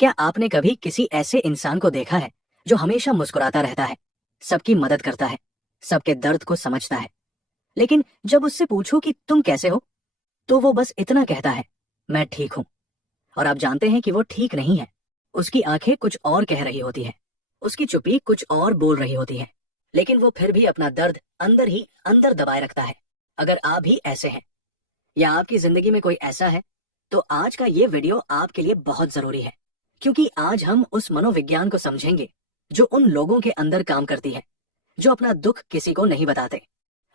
क्या आपने कभी किसी ऐसे इंसान को देखा है जो हमेशा मुस्कुराता रहता है, सबकी मदद करता है, सबके दर्द को समझता है, लेकिन जब उससे पूछो कि तुम कैसे हो, तो वो बस इतना कहता है, मैं ठीक हूं। और आप जानते हैं कि वो ठीक नहीं है। उसकी आंखें कुछ और कह रही होती है, उसकी चुप्पी कुछ और बोल रही होती है, लेकिन वो फिर भी अपना दर्द अंदर ही अंदर दबाए रखता है। अगर आप भी ऐसे हैं या आपकी जिंदगी में कोई ऐसा है, तो आज का ये वीडियो आपके लिए बहुत जरूरी है, क्योंकि आज हम उस मनोविज्ञान को समझेंगे जो उन लोगों के अंदर काम करती है जो अपना दुख किसी को नहीं बताते।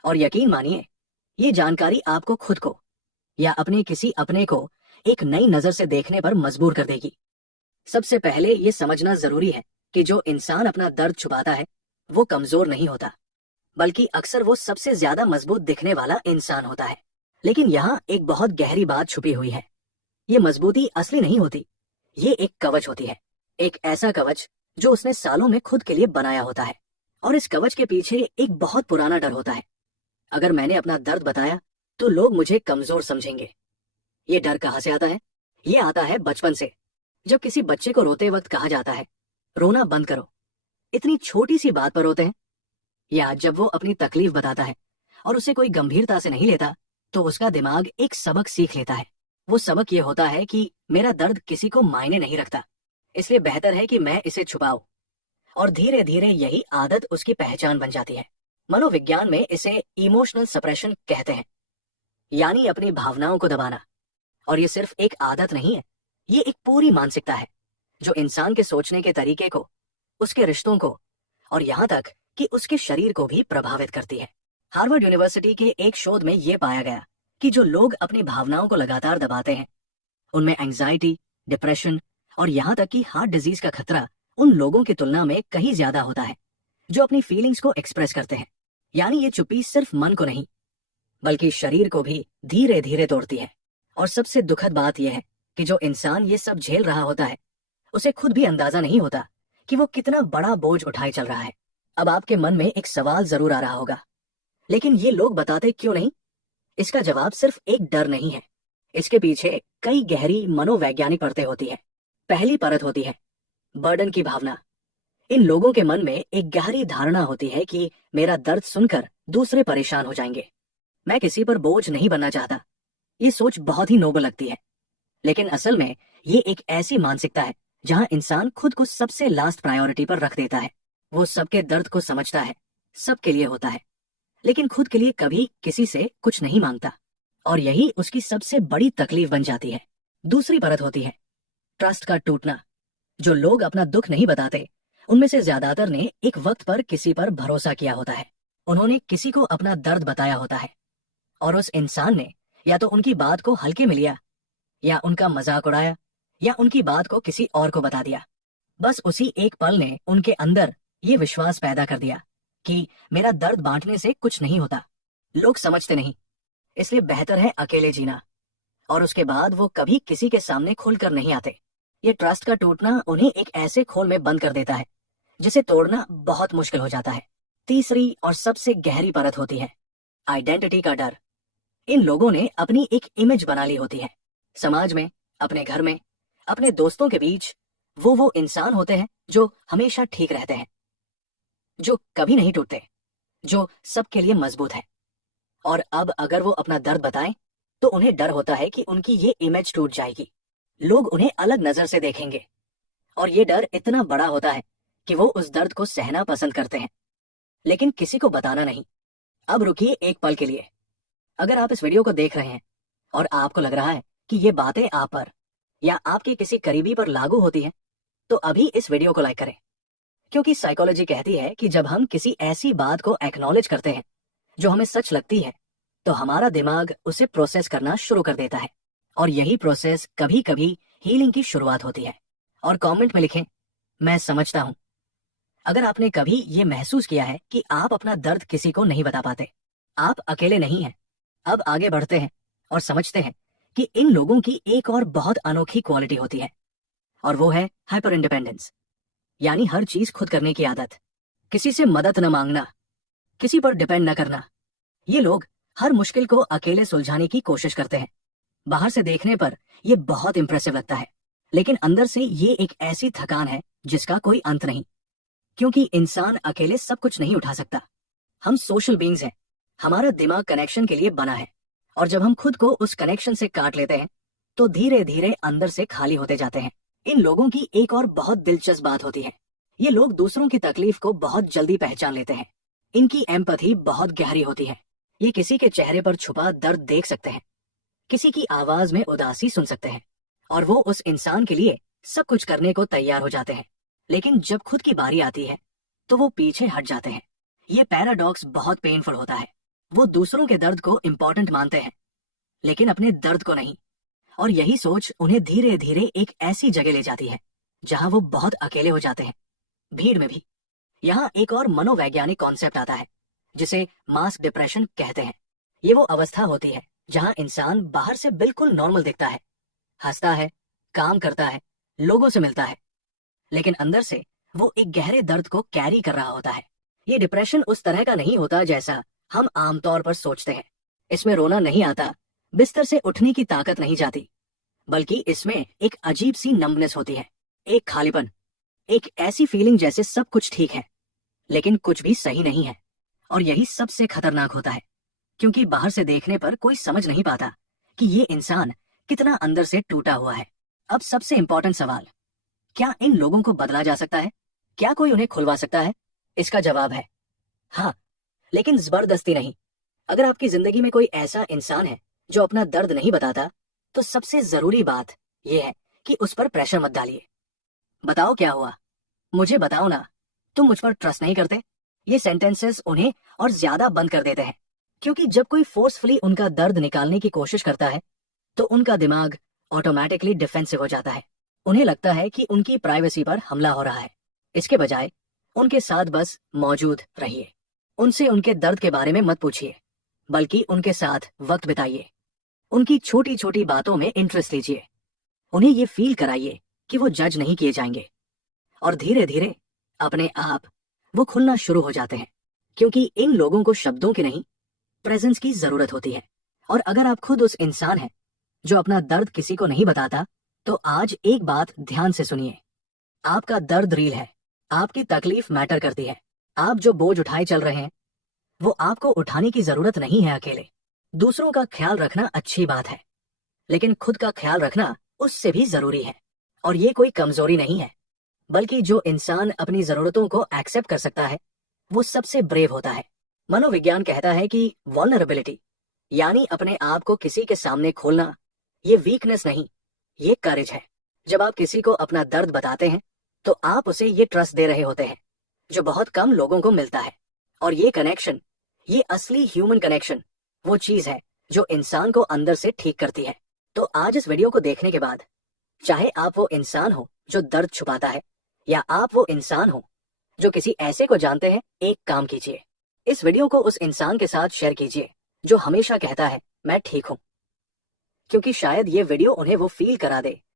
और यकीन मानिए, ये जानकारी आपको खुद को या अपने किसी अपने को एक नई नजर से देखने पर मजबूर कर देगी। सबसे पहले ये समझना जरूरी है कि जो इंसान अपना दर्द छुपाता है वो कमजोर नहीं होता, बल्कि अक्सर वो सबसे ज्यादा मजबूत दिखने वाला इंसान होता है। लेकिन यहाँ एक बहुत गहरी बात छुपी हुई है। ये मजबूती असली नहीं होती, ये एक कवच होती है। एक ऐसा कवच जो उसने सालों में खुद के लिए बनाया होता है। और इस कवच के पीछे एक बहुत पुराना डर होता है। अगर मैंने अपना दर्द बताया तो लोग मुझे कमजोर समझेंगे। ये डर कहाँ से आता है? ये आता है बचपन से। जब किसी बच्चे को रोते वक्त कहा जाता है, रोना बंद करो, इतनी छोटी सी बात पर रोते हैं। या जब वो अपनी तकलीफ बताता है और उसे कोई गंभीरता से नहीं लेता, तो उसका दिमाग एक सबक सीख लेता है। वो सबक ये होता है कि मेरा दर्द किसी को मायने नहीं रखता, इसलिए बेहतर है कि मैं इसे छुपाऊं। और धीरे धीरे यही आदत उसकी पहचान बन जाती है। मनोविज्ञान में इसे इमोशनल सप्रेशन कहते हैं, यानी अपनी भावनाओं को दबाना। और ये सिर्फ एक आदत नहीं है, ये एक पूरी मानसिकता है जो इंसान के सोचने के तरीके को, उसके रिश्तों को और यहाँ तक कि उसके शरीर को भी प्रभावित करती है। हार्वर्ड यूनिवर्सिटी के एक शोध में ये पाया गया कि जो लोग अपनी भावनाओं को लगातार दबाते हैं, उनमें एंजाइटी, डिप्रेशन और यहाँ तक कि हार्ट डिजीज का खतरा उन लोगों की तुलना में कहीं ज्यादा होता है जो अपनी फीलिंग्स को एक्सप्रेस करते हैं। यानी ये चुप्पी सिर्फ मन को नहीं, बल्कि शरीर को भी धीरे धीरे तोड़ती है। और सबसे दुखद बात यह है कि जो इंसान ये सब झेल रहा होता है, उसे खुद भी अंदाजा नहीं होता कि वो कितना बड़ा बोझ उठाए चल रहा है। अब आपके मन में एक सवाल जरूर आ रहा होगा, लेकिन ये लोग बताते क्यों नहीं? इसका जवाब सिर्फ एक डर नहीं है, इसके पीछे कई गहरी मनोवैज्ञानिक परतें होती है। पहली परत होती है बर्डन की भावना। इन लोगों के मन में एक गहरी धारणा होती है कि मेरा दर्द सुनकर दूसरे परेशान हो जाएंगे। मैं किसी पर बोझ नहीं बनना चाहता। ये सोच बहुत ही नोबल लगती है, लेकिन असल में ये एक ऐसी मानसिकता है जहां इंसान खुद को सबसे लास्ट प्रायोरिटी पर रख देता है। वो सबके दर्द को समझता है, सबके लिए होता है, लेकिन खुद के लिए कभी किसी से कुछ नहीं मांगता। और यही उसकी सबसे बड़ी तकलीफ बन जाती है। दूसरी परत होती है ट्रस्ट का टूटना। जो लोग अपना दुख नहीं बताते, उनमें से ज्यादातर ने एक वक्त पर किसी पर भरोसा किया होता है। उन्होंने किसी को अपना दर्द बताया होता है और उस इंसान ने या तो उनकी बात को हल्के में लिया, या उनका मजाक उड़ाया, या उनकी बात को किसी और को बता दिया। बस उसी एक पल ने उनके अंदर ये विश्वास पैदा कर दिया कि मेरा दर्द बांटने से कुछ नहीं होता। लोग समझते नहीं, इसलिए बेहतर है अकेले जीना। और उसके बाद वो कभी किसी के सामने खुलकर नहीं आते। ये ट्रस्ट का टूटना उन्हें एक ऐसे खोल में बंद कर देता है जिसे तोड़ना बहुत मुश्किल हो जाता है। तीसरी और सबसे गहरी परत होती है आइडेंटिटी का डर। इन लोगों ने अपनी एक इमेज बना ली होती है। समाज में, अपने घर में, अपने दोस्तों के बीच वो इंसान होते हैं जो हमेशा ठीक रहते हैं, जो कभी नहीं टूटते, जो सबके लिए मजबूत है। और अब अगर वो अपना दर्द बताएं, तो उन्हें डर होता है कि उनकी ये इमेज टूट जाएगी, लोग उन्हें अलग नजर से देखेंगे। और ये डर इतना बड़ा होता है कि वो उस दर्द को सहना पसंद करते हैं, लेकिन किसी को बताना नहीं। अब रुकिए एक पल के लिए। अगर आप इस वीडियो को देख रहे हैं और आपको लग रहा है कि ये बातें आप पर या आपके किसी करीबी पर लागू होती हैं, तो अभी इस वीडियो को लाइक करें। क्योंकि साइकोलॉजी कहती है कि जब हम किसी ऐसी बात को एक्नॉलेज करते हैं जो हमें सच लगती है, तो हमारा दिमाग उसे प्रोसेस करना शुरू कर देता है। और यही प्रोसेस कभी कभी हीलिंग की शुरुआत होती है। और कमेंट में लिखें, मैं समझता हूं, अगर आपने कभी ये महसूस किया है कि आप अपना दर्द किसी को नहीं बता पाते। आप अकेले नहीं हैं। अब आगे बढ़ते हैं और समझते हैं कि इन लोगों की एक और बहुत अनोखी क्वालिटी होती है, और वो है हाइपर इंडिपेंडेंस, यानी हर चीज खुद करने की आदत, किसी से मदद न मांगना, किसी पर डिपेंड न करना। ये लोग हर मुश्किल को अकेले सुलझाने की कोशिश करते हैं। बाहर से देखने पर यह बहुत इंप्रेसिव लगता है, लेकिन अंदर से ये एक ऐसी थकान है जिसका कोई अंत नहीं, क्योंकि इंसान अकेले सब कुछ नहीं उठा सकता। हम सोशल बीइंग्स हैं, हमारा दिमाग कनेक्शन के लिए बना है, और जब हम खुद को उस कनेक्शन से काट लेते हैं तो धीरे धीरे अंदर से खाली होते जाते हैं। इन लोगों की एक और बहुत दिलचस्प बात होती है, ये लोग दूसरों की तकलीफ को बहुत जल्दी पहचान लेते हैं। इनकी एम्पैथी बहुत गहरी होती है। ये किसी के चेहरे पर छुपा दर्द देख सकते हैं, किसी की आवाज में उदासी सुन सकते हैं, और वो उस इंसान के लिए सब कुछ करने को तैयार हो जाते हैं। लेकिन जब खुद की बारी आती है तो वो पीछे हट जाते हैं। ये पैराडॉक्स बहुत पेनफुल होता है। वो दूसरों के दर्द को इम्पोर्टेंट मानते हैं, लेकिन अपने दर्द को नहीं। और यही सोच उन्हें धीरे धीरे एक ऐसी जगह ले जाती है जहां वो बहुत अकेले हो जाते हैं, भीड़ में भी। यहाँ एक और मनोवैज्ञानिक कॉन्सेप्ट आता है जिसे मास्क डिप्रेशन कहते हैं। ये वो अवस्था होती है जहां इंसान बाहर से बिल्कुल नॉर्मल दिखता है, हंसता है, काम करता है, लोगों से मिलता है, लेकिन अंदर से वो एक गहरे दर्द को कैरी कर रहा होता है। ये डिप्रेशन उस तरह का नहीं होता जैसा हम आमतौर पर सोचते हैं। इसमें रोना नहीं आता, बिस्तर से उठने की ताकत नहीं जाती, बल्कि इसमें एक अजीब सी नम्बनेस होती है, एक खालीपन, एक ऐसी फीलिंग जैसे सब कुछ ठीक है लेकिन कुछ भी सही नहीं है। और यही सबसे खतरनाक होता है, क्योंकि बाहर से देखने पर कोई समझ नहीं पाता कि ये इंसान कितना अंदर से टूटा हुआ है। अब सबसे इंपॉर्टेंट सवाल, क्या इन लोगों को बदला जा सकता है? क्या कोई उन्हें खुलवा सकता है? इसका जवाब है हाँ, लेकिन जबरदस्ती नहीं। अगर आपकी जिंदगी में कोई ऐसा इंसान है जो अपना दर्द नहीं बताता, तो सबसे जरूरी बात यह है कि उस पर प्रेशर मत डालिए। बताओ क्या हुआ, मुझे बताओ ना, तुम मुझ पर ट्रस्ट नहीं करते? ये सेंटेंसेस उन्हें और ज्यादा बंद कर देते हैं, क्योंकि जब कोई फोर्सफुली उनका दर्द निकालने की कोशिश करता है तो उनका दिमाग ऑटोमेटिकली डिफेंसिव हो जाता है। उन्हें लगता है कि उनकी प्राइवेसी पर हमला हो रहा है। इसके बजाय उनके साथ बस मौजूद रहिए। उनसे उनके दर्द के बारे में मत पूछिए, बल्कि उनके साथ वक्त बिताइए। उनकी छोटी छोटी बातों में इंटरेस्ट लीजिए। उन्हें ये फील कराइए कि वो जज नहीं किए जाएंगे। और धीरे धीरे अपने आप वो खुलना शुरू हो जाते हैं, क्योंकि इन लोगों को शब्दों की नहीं, प्रेजेंस की जरूरत होती है। और अगर आप खुद उस इंसान हैं जो अपना दर्द किसी को नहीं बताता, तो आज एक बात ध्यान से सुनिए। आपका दर्द रील है, आपकी तकलीफ मैटर करती है। आप जो बोझ उठाए चल रहे हैं वो आपको उठाने की जरूरत नहीं है अकेले। दूसरों का ख्याल रखना अच्छी बात है, लेकिन खुद का ख्याल रखना उससे भी जरूरी है। और ये कोई कमजोरी नहीं है, बल्कि जो इंसान अपनी जरूरतों को एक्सेप्ट कर सकता है वो सबसे ब्रेव होता है। मनोविज्ञान कहता है कि वल्नरेबिलिटी, यानी अपने आप को किसी के सामने खोलना, ये वीकनेस नहीं, ये करेज है। जब आप किसी को अपना दर्द बताते हैं तो आप उसे ये ट्रस्ट दे रहे होते हैं जो बहुत कम लोगों को मिलता है। और ये कनेक्शन, ये असली ह्यूमन कनेक्शन, वो चीज है जो इंसान को अंदर से ठीक करती है। तो आज इस वीडियो को देखने के बाद, चाहे आप वो इंसान हो जो दर्द छुपाता है, या आप वो इंसान हो जो किसी ऐसे को जानते हैं, एक काम कीजिए, इस वीडियो को उस इंसान के साथ शेयर कीजिए जो हमेशा कहता है मैं ठीक हूं, क्योंकि शायद ये वीडियो उन्हें वो फील करा दे